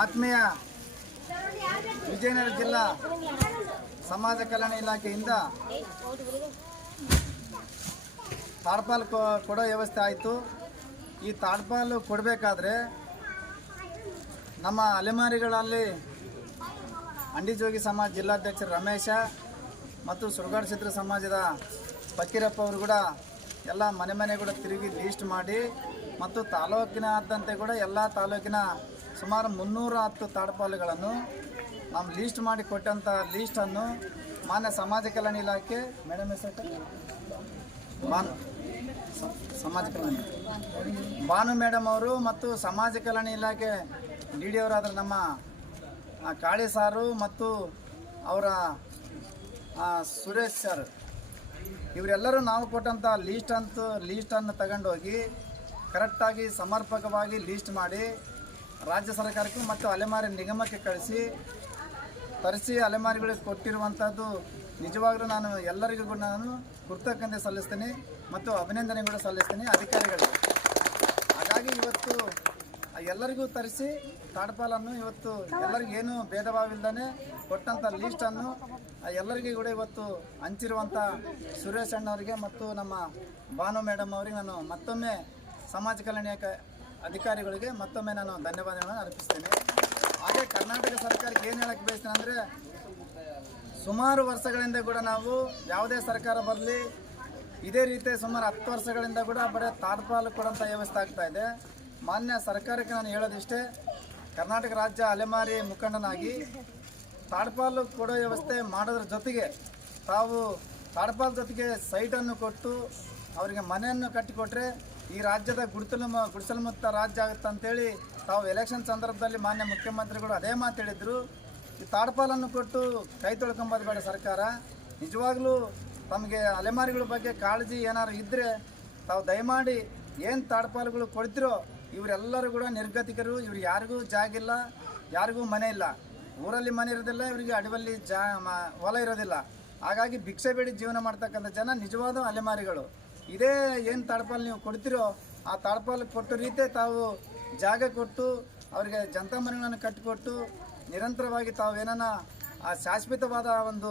ಆತ್ಮೀಯ ವಿಜಯನಗರ ಜಿಲ್ಲಾ ಸಮಾಜ ಕಲ್ಯಾಣ ಇಲಾಖೆಯಿಂದ ತಾಡ್ಪಾಲ್ ಕೊಡೋ ವ್ಯವಸ್ಥೆ ಆಯಿತು ಈ ತಾಡ್ಪಾಲು ಕೊಡಬೇಕಾದ್ರೆ ನಮ್ಮ ಅಲೆಮಾರಿಗಳಲ್ಲಿ ಅಂಡಿಜೋಗಿ ಸಮಾಜ ಜಿಲ್ಲಾಧ್ಯಕ್ಷ ರಮೇಶ ಮತ್ತು ಸುರಗಾಡ್ ಕ್ಷೇತ್ರ ಸಮಾಜದ ಫಕೀರಪ್ಪ ಅವರು ಕೂಡ ಎಲ್ಲ ಮನೆ ಮನೆ ಕೂಡ ತಿರುಗಿ ಲೀಸ್ಟ್ ಮಾಡಿ ಮತ್ತು ತಾಲೂಕಿನ ಆದಂತೆ ಕೂಡ ಎಲ್ಲ ತಾಲೂಕಿನ ಸುಮಾರು ಮುನ್ನೂರ ಹತ್ತು ತಾಡ್ಪಾಲುಗಳನ್ನು ನಾವು ಲೀಸ್ಟ್ ಮಾಡಿ ಕೊಟ್ಟಂಥ ಲೀಸ್ಟನ್ನು ಮಾನ್ಯ ಸಮಾಜ ಕಲ್ಯಾಣ ಇಲಾಖೆ ಮೇಡಮ್ ಹೆಸರು ಬಾನು ಸಮಾಜ ಕಲ್ಯಾಣ ಭಾನು ಮೇಡಮ್ ಅವರು ಮತ್ತು ಸಮಾಜ ಕಲ್ಯಾಣ ಇಲಾಖೆ ಡಿ ಡಿ ಅವರಾದ ನಮ್ಮ ಕಾಳಿ ಸಾರು ಮತ್ತು ಅವರ ಸುರೇಶ್ ಸರ್ ಇವರೆಲ್ಲರೂ ನಾವು ಕೊಟ್ಟಂಥ ಲೀಸ್ಟ್ ಅಂತ ಲೀಸ್ಟನ್ನು ತಗೊಂಡೋಗಿ ಕರೆಕ್ಟಾಗಿ ಸಮರ್ಪಕವಾಗಿ ಲೀಸ್ಟ್ ಮಾಡಿ ರಾಜ್ಯ ಸರ್ಕಾರಕ್ಕೆ ಮತ್ತು ಅಲೆಮಾರಿ ನಿಗಮಕ್ಕೆ ಕಳಿಸಿ ತರಿಸಿ ಅಲೆಮಾರಿಗಳಿಗೆ ಕೊಟ್ಟಿರುವಂಥದ್ದು ನಿಜವಾಗ್ಲೂ ನಾನು ಎಲ್ಲರಿಗೂ ಕೂಡ ನಾನು ಕೃತಜ್ಞತೆ ಸಲ್ಲಿಸ್ತೀನಿ ಮತ್ತು ಅಭಿನಂದನೆ ಕೂಡ ಸಲ್ಲಿಸ್ತೀನಿ ಅಧಿಕಾರಿಗಳಿಗೆ ಹಾಗಾಗಿ ಇವತ್ತು ಎಲ್ಲರಿಗೂ ತರಿಸಿ ತಾಡ್ಪಾಲನ್ನು ಇವತ್ತು ಎಲ್ಲರಿಗೂ ಏನು ಇಲ್ಲದೆ ಕೊಟ್ಟಂಥ ಲೀಸ್ಟನ್ನು ಎಲ್ಲರಿಗೂ ಕೂಡ ಇವತ್ತು ಹಂಚಿರುವಂಥ ಸುರೇಶ್ ಅಣ್ಣವರಿಗೆ ಮತ್ತು ನಮ್ಮ ಭಾನು ಮೇಡಮ್ ಅವರಿಗೆ ನಾನು ಮತ್ತೊಮ್ಮೆ ಸಮಾಜ ಕಲ್ಯಾಣ ಅಧಿಕಾರಿಗಳಿಗೆ ಮತ್ತೊಮ್ಮೆ ನಾನು ಧನ್ಯವಾದಗಳನ್ನು ಅರ್ಪಿಸ್ತೇನೆ ಹಾಗೆ ಕರ್ನಾಟಕ ಸರ್ಕಾರಕ್ಕೆ ಏನು ಹೇಳಕ್ಕೆ ಬಯಸ್ತೇನೆ ಅಂದರೆ ಸುಮಾರು ವರ್ಷಗಳಿಂದ ಕೂಡ ನಾವು ಯಾವುದೇ ಸರ್ಕಾರ ಬರಲಿ ಇದೇ ರೀತಿ ಸುಮಾರು ಹತ್ತು ವರ್ಷಗಳಿಂದ ಕೂಡ ಬರೀ ತಾಡ್ಪಾಲು ಕೊಡೋಂಥ ವ್ಯವಸ್ಥೆ ಆಗ್ತಾ ಇದೆ ಮಾನ್ಯ ಸರ್ಕಾರಕ್ಕೆ ನಾನು ಹೇಳೋದಿಷ್ಟೇ ಕರ್ನಾಟಕ ರಾಜ್ಯ ಅಲೆಮಾರಿ ಮುಖಂಡನಾಗಿ ತಾಡ್ಪಾಲು ಕೊಡೋ ವ್ಯವಸ್ಥೆ ಮಾಡೋದ್ರ ಜೊತೆಗೆ ತಾವು ತಾಡ್ಪಾಲ್ ಜೊತೆಗೆ ಸೈಟನ್ನು ಕೊಟ್ಟು ಅವರಿಗೆ ಮನೆಯನ್ನು ಕಟ್ಟಿಕೊಟ್ರೆ ಈ ರಾಜ್ಯದ ಗುಡಿಸಲು ಗುಡಿಸಲು ಮುಕ್ತ ರಾಜ್ಯ ಆಗುತ್ತೆ ಅಂತೇಳಿ ತಾವು ಎಲೆಕ್ಷನ್ ಸಂದರ್ಭದಲ್ಲಿ ಮಾನ್ಯ ಮುಖ್ಯಮಂತ್ರಿಗಳು ಅದೇ ಮಾತು ಹೇಳಿದ್ರು ಈ ತಾಡ್ಪಾಲನ್ನು ಕೊಟ್ಟು ಕೈ ತೊಳ್ಕೊಂಬೋದು ಬೇಡ ಸರ್ಕಾರ ನಿಜವಾಗ್ಲೂ ತಮಗೆ ಅಲೆಮಾರಿಗಳ ಬಗ್ಗೆ ಕಾಳಜಿ ಏನಾರು ಇದ್ದರೆ ತಾವು ದಯಮಾಡಿ ಏನು ತಾಡ್ಪಾಲುಗಳು ಕೊಡ್ತಿರೋ ಇವರೆಲ್ಲರೂ ಕೂಡ ನಿರ್ಗತಿಕರು ಇವ್ರು ಯಾರಿಗೂ ಜಾಗಿಲ್ಲ ಯಾರಿಗೂ ಮನೆ ಇಲ್ಲ ಊರಲ್ಲಿ ಮನೆ ಇರೋದಿಲ್ಲ ಇವರಿಗೆ ಅಡವಲ್ಲಿ ಜಾ ಹೊಲ ಇರೋದಿಲ್ಲ ಹಾಗಾಗಿ ಭಿಕ್ಷೆ ಬೇಡಿ ಜೀವನ ಮಾಡ್ತಕ್ಕಂಥ ಜನ ನಿಜವಾದ ಅಲೆಮಾರಿಗಳು ಇದೇ ಏನು ತಾಡ್ಪಾಲ್ ನೀವು ಕೊಡ್ತೀರೋ ಆ ತಾಡ್ಪಾಲ್ ಕೊಟ್ಟ ರೀತಿ ತಾವು ಜಾಗ ಕೊಟ್ಟು ಅವರಿಗೆ ಜನತಾ ಮನೆಗಳನ್ನು ಕಟ್ಟಿಕೊಟ್ಟು ನಿರಂತರವಾಗಿ ತಾವೇನ ಆ ಶಾಶ್ವತವಾದ ಒಂದು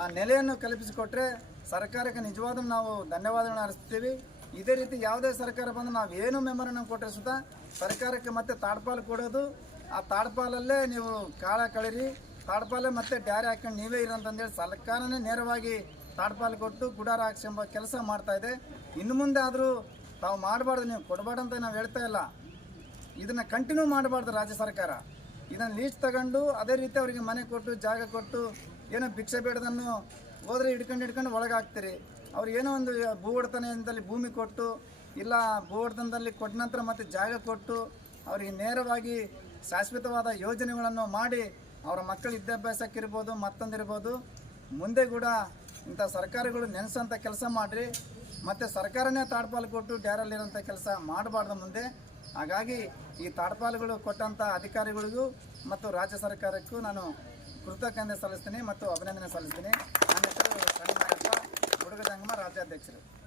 ಆ ನೆಲೆಯನ್ನು ಕಲ್ಪಿಸಿಕೊಟ್ರೆ ಸರ್ಕಾರಕ್ಕೆ ನಿಜವಾದ ನಾವು ಧನ್ಯವಾದಗಳನ್ನು ಅರಿಸ್ತೀವಿ ಇದೇ ರೀತಿ ಯಾವುದೇ ಸರ್ಕಾರ ಬಂದು ನಾವು ಏನು ಮೆಮೊರನ್ನು ಕೊಟ್ಟರೆ ಸುತ ಸರ್ಕಾರಕ್ಕೆ ಮತ್ತೆ ತಾಡ್ಪಾಲು ಕೊಡೋದು ಆ ತಾಡ್ಪಾಲಲ್ಲೇ ನೀವು ಕಾಳ ಕಳಿರಿ ತಾಡ್ಪಾಲೇ ಮತ್ತೆ ಡ್ಯಾರಿ ಹಾಕೊಂಡು ನೀವೇ ಇರಂತಂದೇಳಿ ಸರ್ಕಾರನೇ ನೇರವಾಗಿ ತಾಡ್ಪಾಲು ಕೊಟ್ಟು ಗುಡಾರ ಎಂಬ ಕೆಲಸ ಮಾಡ್ತಾಯಿದೆ ಇನ್ನು ಮುಂದೆ ಆದರೂ ತಾವು ಮಾಡಬಾರ್ದು ನೀವು ಅಂತ ನಾವು ಹೇಳ್ತಾ ಇಲ್ಲ ಇದನ್ನು ಕಂಟಿನ್ಯೂ ಮಾಡಬಾರ್ದು ರಾಜ್ಯ ಸರ್ಕಾರ ಇದನ್ನು ಲೀಸ್ಟ್ ತಗೊಂಡು ಅದೇ ರೀತಿ ಅವರಿಗೆ ಮನೆ ಕೊಟ್ಟು ಜಾಗ ಕೊಟ್ಟು ಏನೋ ಭಿಕ್ಷೆ ಬೇಡದನ್ನು ಹೋದರೆ ಹಿಡ್ಕೊಂಡು ಹಿಡ್ಕೊಂಡು ಒಳಗಾಗ್ತೀರಿ ಅವ್ರು ಏನೋ ಒಂದು ಭೂ ಭೂಮಿ ಕೊಟ್ಟು ಇಲ್ಲ ಭೂ ಒಡೆತನದಲ್ಲಿ ಕೊಟ್ಟ ನಂತರ ಮತ್ತೆ ಜಾಗ ಕೊಟ್ಟು ಅವರಿಗೆ ನೇರವಾಗಿ ಶಾಶ್ವತವಾದ ಯೋಜನೆಗಳನ್ನು ಮಾಡಿ ಅವರ ಮಕ್ಕಳ ವಿದ್ಯಾಭ್ಯಾಸಕ್ಕಿರ್ಬೋದು ಮತ್ತೊಂದಿರ್ಬೋದು ಮುಂದೆ ಕೂಡ ಇಂಥ ಸರ್ಕಾರಗಳು ನೆನೆಸೋಂಥ ಕೆಲಸ ಮಾಡಿರಿ ಮತ್ತು ಸರ್ಕಾರನೇ ತಾಡ್ಪಾಲು ಕೊಟ್ಟು ಡ್ಯಾರಲ್ಲಿರೋಂಥ ಕೆಲಸ ಮಾಡಬಾರ್ದು ಮುಂದೆ ಹಾಗಾಗಿ ಈ ತಾಡ್ಪಾಲುಗಳು ಕೊಟ್ಟಂಥ ಅಧಿಕಾರಿಗಳಿಗೂ ಮತ್ತು ರಾಜ್ಯ ಸರ್ಕಾರಕ್ಕೂ ನಾನು ಕೃತಜ್ಞತೆ ಸಲ್ಲಿಸ್ತೀನಿ ಮತ್ತು ಅಭಿನಂದನೆ ಸಲ್ಲಿಸ್ತೀನಿ ನನ್ನ ಹೆಸರು ಸಣ್ಣ ಹುಡುಗ ರಾಜ್ಯಾಧ್ಯಕ್ಷರು